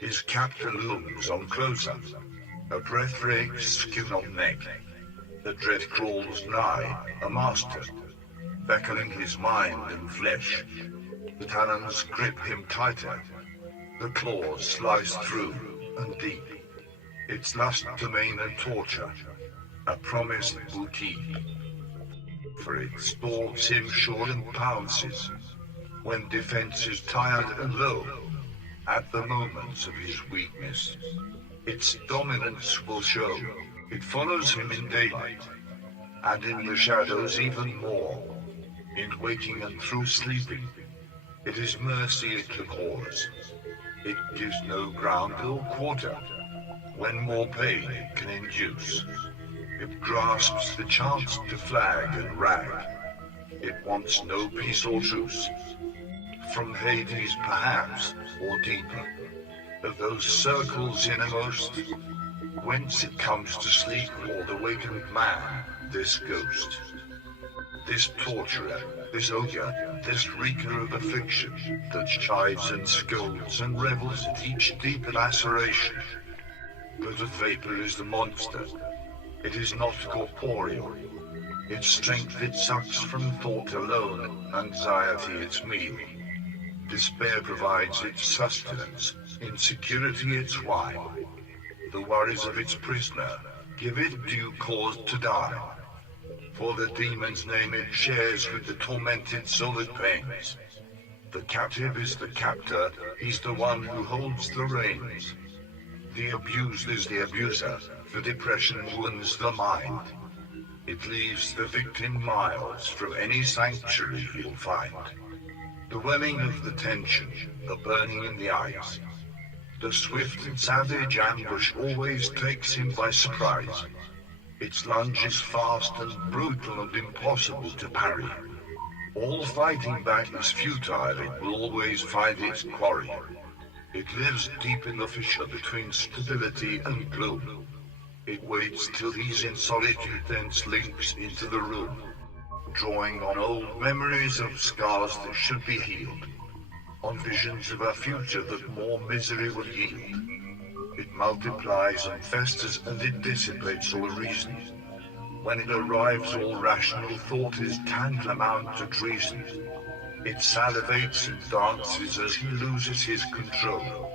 His captor looms on close-up, a breath rakes skin on neck. The dread crawls nigh, a master, beckoning his mind and flesh. The talons grip him tighter, the claws slice through and deep. Its lust to maim and torture, a promised booty. For it stalks him short and pounces, when defense is tired and low, at the moments of his weakness. Its dominance will show. It follows him in daylight, and in the shadows even more. In waking and through sleeping, it is mercy it abhors. It gives no ground or quarter, when more pain it can induce. It grasps the chance to flag and rag. It wants no peace or truce. From Hades perhaps, or deeper, of those circles innermost, whence it comes to sleep or the wakened man, this ghost. This torturer, this ogre, this wreaker of affliction, that chides and scolds and revels at each deep laceration. But a vapor is the monster. It is not corporeal. Its strength it sucks from thought alone, anxiety its meal. Despair provides its sustenance, insecurity its wine. The worries of its prisoner give it due cause to die. For the demon's name it shares with the tormented soul it pains. The captive is the captor, he's the one who holds the reins. The abused is the abuser, the depression wounds the mind. It leaves the victim miles from any sanctuary he'll find. The welling of the tension, the burning in the eyes. The swift and savage ambush always takes him by surprise. Its lunge is fast and brutal and impossible to parry. All fighting back is futile, it will always find its quarry. It lives deep in the fissure between stability and gloom. It waits till he's in solitude, then slinks into the room, drawing on old memories of scars that should be healed, on visions of a future that more misery will yield. It multiplies and festers and it dissipates all reason. When it arrives all rational thought is tantamount to treason. It salivates and dances as he loses his control.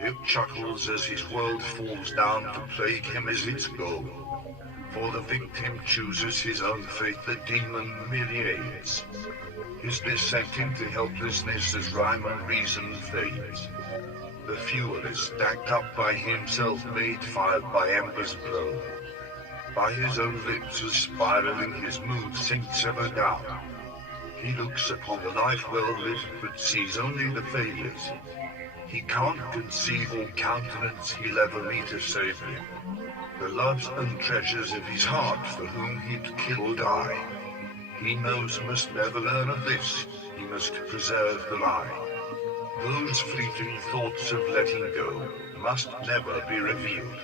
It chuckles as his world falls down to plague him as its goal. For the victim chooses his own fate, the demon merely aids his descent into helplessness as rhyme and reason fades. The fuel is stacked up by himself, made fired by embers blown. By his own lips as spiraling his mood sinks ever down. He looks upon the life well lived, but sees only the failures. He can't conceive or countenance he'll ever meet a savior. The loves and treasures of his heart for whom he'd kill or die, he knows must never learn of this, he must preserve the lie. Those fleeting thoughts of letting go must never be revealed.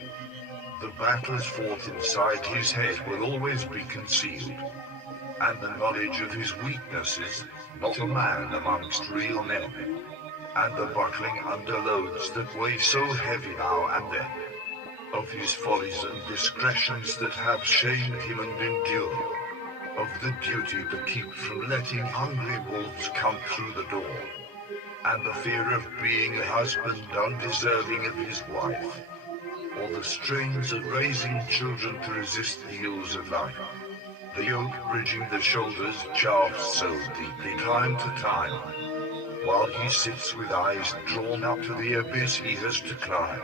The battles fought inside his head will always be concealed, and the knowledge of his weaknesses, not a man amongst real men, and the buckling under loads that weigh so heavy now and then, of his follies and discretions that have shamed him and endured, of the duty to keep from letting hungry wolves come through the door, and the fear of being a husband undeserving of his wife, or the strains of raising children to resist the ills of life. The yoke bridging the shoulders chafes so deeply time to time, while he sits with eyes drawn up to the abyss he has to climb.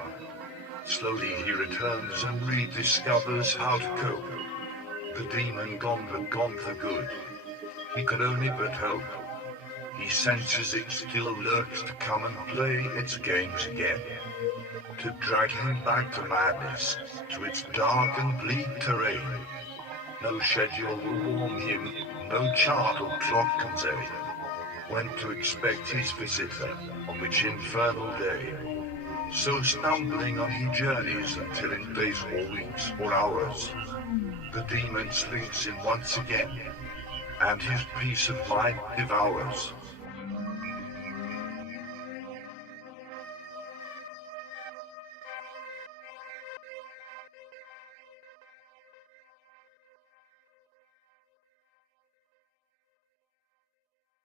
Slowly he returns and rediscovers how to cope. The demon gone but gone for good. He could only but hope. He senses it still lurks to come and play its games again, to drag him back to madness, to its dark and bleak terrain. No schedule will warn him, no chart or clock can say when to expect his visitor, on which infernal day. So stumbling on he journeys until in days or weeks or hours, the demon slinks in once again, and his peace of mind devours.